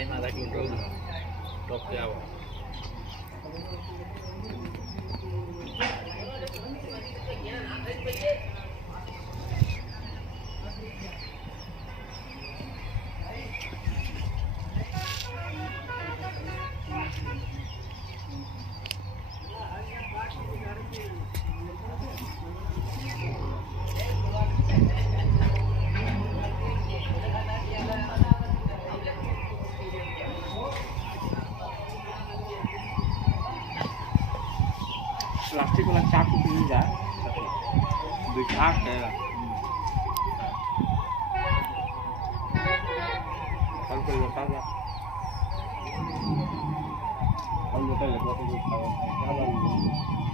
খাই না রাখলে টপকে আবার प्लास्टिक वाला चाकू मिल जाए दिखा के कल को बता दे हम बता ले तो खाओ